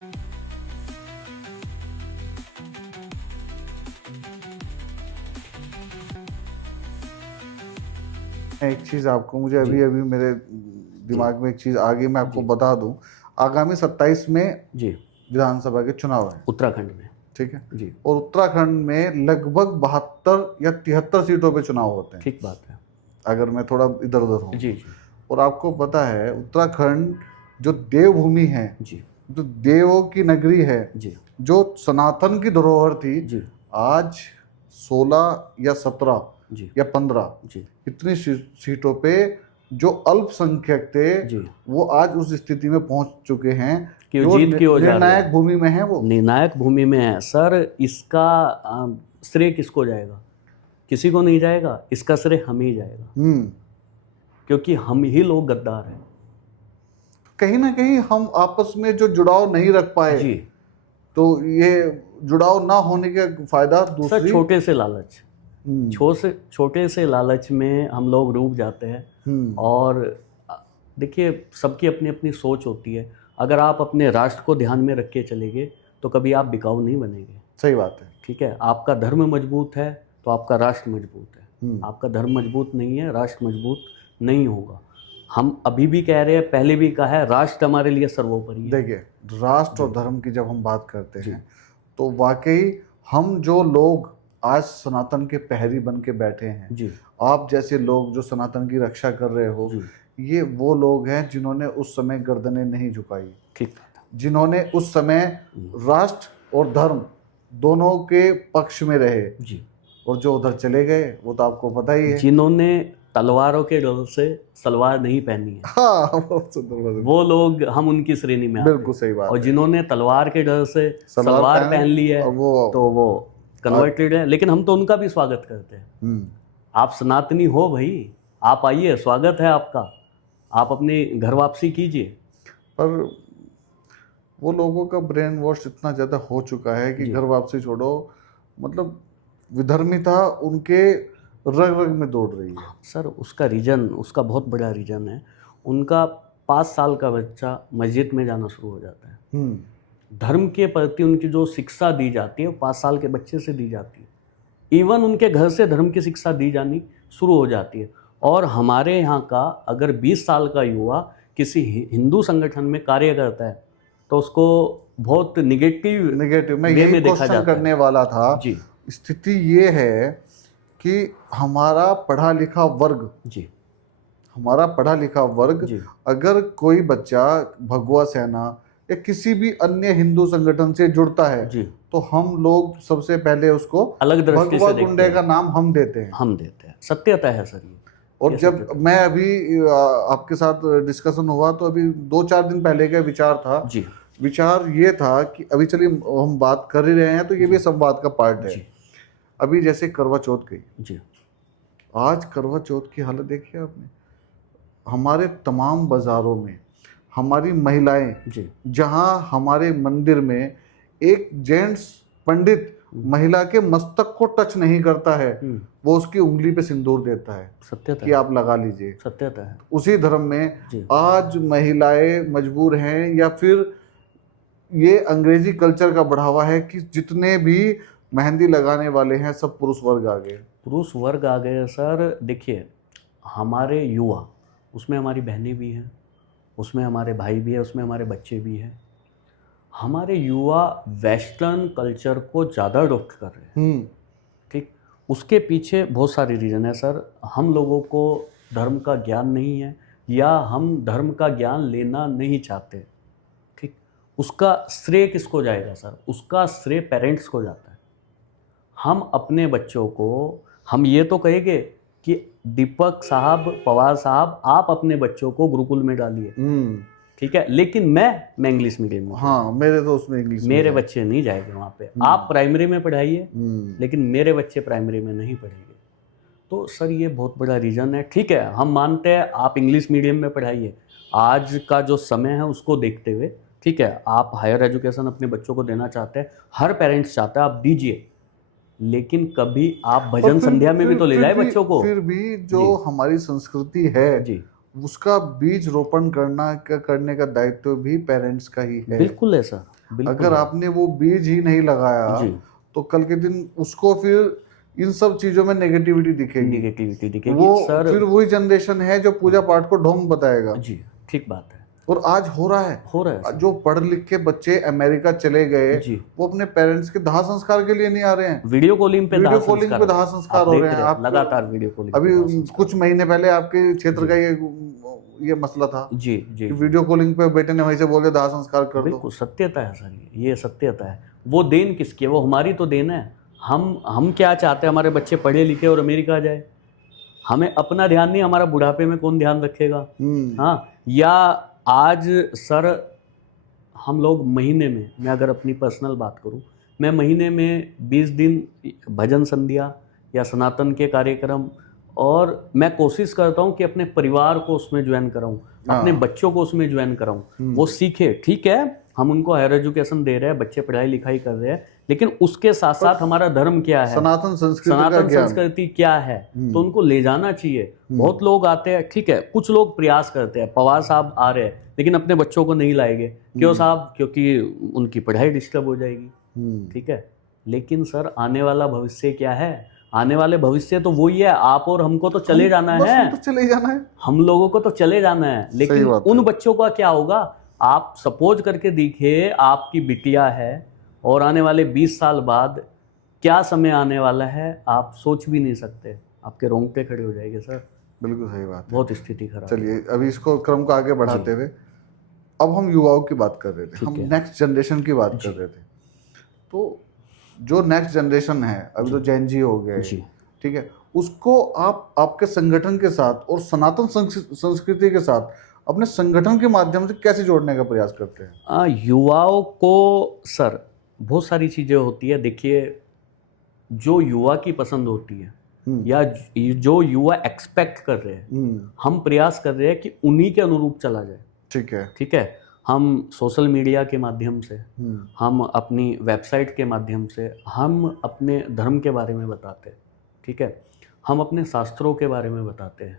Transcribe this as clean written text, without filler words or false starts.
एक चीज आपको मुझे अभी अभी मेरे दिमाग में एक चीज आ गई, मैं आपको बता दूं। आगामी 27 में जी विधानसभा के चुनाव है उत्तराखंड में। ठीक है जी और उत्तराखंड में लगभग 72 या 73 सीटों पे चुनाव होते हैं, ठीक बात है। अगर मैं थोड़ा इधर उधर हूँ। जी जी और आपको पता है उत्तराखंड जो देवभूमि है, जी जो देवों की नगरी है, जी जो सनातन की धरोहर थी, जी आज 16 या 17 जी या 15 जी इतनी सीटों पे जो अल्पसंख्यक थे जी वो आज उस स्थिति में पहुंच चुके हैं कि जो जीत की ओर जा रहे निर्णायक हैं। भूमि में है। वो निर्णायक भूमि में है सर। इसका श्रेय किसको जाएगा? किसी को नहीं जाएगा, इसका श्रेय हम ही जाएगा, क्योंकि हम ही लोग गद्दार हैं। कहीं ना कहीं हम आपस में जो जुड़ाव नहीं रख पाए, जी तो ये जुड़ाव ना होने का फायदा सर दूसरी छोटे से लालच, छोटे से लालच में हम लोग डूब जाते हैं। और देखिए सबकी अपनी अपनी सोच होती है। अगर आप अपने राष्ट्र को ध्यान में रख के चलेंगे तो कभी आप बिकाऊ नहीं बनेंगे। सही बात है। ठीक है, आपका धर्म मजबूत है तो आपका राष्ट्र मजबूत है। आपका धर्म मजबूत नहीं है, राष्ट्र मजबूत नहीं होगा। हम अभी भी कह रहे हैं, पहले भी कहा है, राष्ट्र हमारे लिए सर्वोपरि है। देखिए राष्ट्र और धर्म की जब हम बात करते हैं तो वाकई हम जो लोग आज सनातन के प्रहरी बन के बैठे हैं, जी आप जैसे लोग जो सनातन की रक्षा कर रहे हो, ये वो लोग हैं जिन्होंने उस समय गर्दनें नहीं झुकाई। ठीक, जिन्होंने उस समय राष्ट्र और धर्म दोनों के पक्ष में रहे। जी और जो उधर चले गए वो तो आपको पता ही है, जिन्होंने तलवारों के डर से सलवार नहीं पहनी है। हाँ वो लोग हम उनकी श्रेणी में आते हैं। बिल्कुल सही बात। और जिन्होंने तलवार के डर से सलवार पहन ली है तो वो कन्वर्टेड है। लेकिन हम तो उनका भी स्वागत करते हैं। आप सनातनी हो भाई, आप आइए, स्वागत है आपका, आप अपनी घर वापसी कीजिए। पर वो लोगों का ब्रेन वॉश इतना ज़्यादा हो चुका है कि घर वापसी छोड़ो, मतलब विधर्मिता उनके रग रग में दौड़ रही है। सर उसका रीज़न, उसका बहुत बड़ा रीज़न है। उनका 5 साल का बच्चा मस्जिद में जाना शुरू हो जाता है। धर्म के प्रति उनकी जो शिक्षा दी जाती है वो 5 साल के बच्चे से दी जाती है। इवन उनके घर से धर्म की शिक्षा दी जानी शुरू हो जाती है। और हमारे यहाँ का अगर 20 साल का युवा किसी हिंदू संगठन में कार्य करता है तो उसको बहुत निगेटिव मैं यही क्वेश्चन करने वाला था। जी स्थिति ये है कि हमारा पढ़ा लिखा वर्ग अगर कोई बच्चा भगवा सेना या किसी भी अन्य हिंदू संगठन से जुड़ता है तो हम लोग सबसे पहले उसको अलग दृष्टि से देखते हैं। गुंडे का नाम हम देते हैं। सत्यता है सर ये। और जब मैं अभी आपके साथ डिस्कशन हुआ तो अभी 2-4 दिन पहले का विचार था जी। विचार ये था कि अभी चलिए हम बात कर ही रहे हैं तो ये भी संवाद का पार्ट है। अभी जैसे करवा चौथ गई जी, आज करवा चौथ की हालत देखिए आपने। हमारे तमाम बाजारों में हमारी महिलाएं, जहां हमारे मंदिर में एक जेंट्स पंडित महिला के मस्तक को टच नहीं करता है, वो उसकी उंगली पे सिंदूर देता है। सत्यता कि आप लगा लीजिए। सत्यता है। उसी धर्म में आज महिलाएं मजबूर हैं, या फिर ये अंग्रेजी कल्चर का बढ़ावा है कि जितने भी मेहंदी लगाने वाले हैं सब पुरुष वर्ग आ गए। सर देखिए हमारे युवा, उसमें हमारी बहनें भी हैं, उसमें हमारे भाई भी है, उसमें हमारे बच्चे भी हैं। हमारे युवा वेस्टर्न कल्चर को ज़्यादा अडॉप्ट कर रहे हैं। ठीक, उसके पीछे बहुत सारे रीज़न है सर। हम लोगों को धर्म का ज्ञान नहीं है, या हम धर्म का ज्ञान लेना नहीं चाहते। ठीक, उसका श्रेय किसको जाएगा सर? उसका श्रेय पेरेंट्स को जाता है। हम अपने बच्चों को, हम ये तो कहेंगे कि दीपक साहब, पवार साहब, आप अपने बच्चों को गुरुकुल में डालिए, ठीक है, लेकिन मैं इंग्लिश मीडियम में, हाँ मेरे तो उसमें इंग्लिश, मेरे बच्चे नहीं जाएंगे वहाँ पे। आप प्राइमरी में पढ़ाइए, लेकिन मेरे बच्चे प्राइमरी में नहीं पढ़ेंगे। तो सर ये बहुत बड़ा रीज़न है। ठीक है, हम मानते हैं आप इंग्लिश मीडियम में पढ़ाइए, आज का जो समय है उसको देखते हुए, ठीक है, आप हायर एजुकेशन अपने बच्चों को देना चाहते हैं, हर पेरेंट्स चाहता है आप दीजिए, लेकिन कभी आप भजन संध्या में भी तो ले जाए बच्चों को। फिर भी जो हमारी संस्कृति है जी, उसका बीज रोपण करने का दायित्व भी पेरेंट्स का ही है। बिल्कुल है सर, बिल्कुल अगर है। आपने वो बीज ही नहीं लगाया जी, तो कल के दिन उसको फिर इन सब चीजों में नेगेटिविटी दिखेगी। नेगेटिविटी दिखेगी वो सर। फिर वही जनरेशन है जो पूजा पाठ को ढोंग बताएगा। जी, ठीक बात है। और आज हो रहा है सर। जो पढ़ लिख के बच्चे अमेरिका चले गए, जी, वो अपने पेरेंट्स के दाह संस्कार के लिए नहीं आ रहे हैं, वीडियो कॉलिंग पे वीडियो कॉलिंग पे दाह संस्कार हो रहे हैं। आप लगातार वीडियो कॉलिंग पे अभी दाह संस्कार। कुछ महीने पहले आपके क्षेत्र का ये मसला था जी जी कि वीडियो कॉलिंग पे बेटे ने वहीं से बोल के दाह संस्कार कर दो। बिल्कुल सत्यता है सर, ये सत्यता है। वो देन किसकी है? वो हमारी तो देन है। हम क्या चाहते हैं? हमारे बच्चे पढ़े लिखे और अमेरिका जाए। हमें अपना ध्यान नहीं, हमारा बुढ़ापे में कौन ध्यान रखेगा? हाँ, या आज सर हम लोग महीने में, मैं अगर अपनी पर्सनल बात करूं, मैं महीने में 20 दिन भजन संध्या या सनातन के कार्यक्रम, और मैं कोशिश करता हूं कि अपने परिवार को उसमें ज्वाइन कराऊं, अपने बच्चों को उसमें ज्वाइन कराऊं, वो सीखे। ठीक है, हम उनको हायर एजुकेशन दे रहे हैं, बच्चे पढ़ाई लिखाई कर रहे हैं, लेकिन उसके साथ साथ हमारा धर्म क्या है, सनातन संस्कृति क्या है, तो उनको ले जाना चाहिए। बहुत लोग आते हैं, ठीक है, कुछ लोग प्रयास करते हैं, पवार साहब आ रहे हैं लेकिन अपने बच्चों को नहीं लाएंगे। क्यों साहब? क्योंकि उनकी पढ़ाई डिस्टर्ब हो जाएगी। ठीक है, लेकिन सर आने वाला भविष्य क्या है? आने वाले भविष्य तो वही है, आप और हमको तो चले जाना है, तो चले जाना है, हम लोगों को तो चले जाना है, लेकिन उन बच्चों का क्या होगा? आप सपोज करके देखिए, आपकी बिटिया है और आने वाले 20 साल बाद क्या समय आने वाला है, आप सोच भी नहीं सकते। आपके रोंगटे खड़े हो जाएंगे सर। बिल्कुल सही बात है। बहुत स्थिति खराब। चलिए, अभी इसको क्रम को आगे बढ़ाते हुए अब हम युवाओं की बात कर रहे थे, हम नेक्स्ट जनरेशन की बात कर रहे थे। तो जो नेक्स्ट जनरेशन है, अभी तो जेन जी हो गए, ठीक है, उसको आप आपके संगठन के साथ और सनातन संस्कृति के साथ अपने संगठन के माध्यम से कैसे जोड़ने का प्रयास करते हैं? युवाओं को सर बहुत सारी चीजें होती है। देखिए, जो युवा की पसंद होती है या जो युवा एक्सपेक्ट कर रहे हैं, हम प्रयास कर रहे हैं कि उन्हीं के अनुरूप चला जाए। ठीक है, हम सोशल मीडिया के माध्यम से, हम अपनी वेबसाइट के माध्यम से, हम अपने धर्म के बारे में बताते हैं। ठीक है, हम अपने शास्त्रों के बारे में बताते हैं।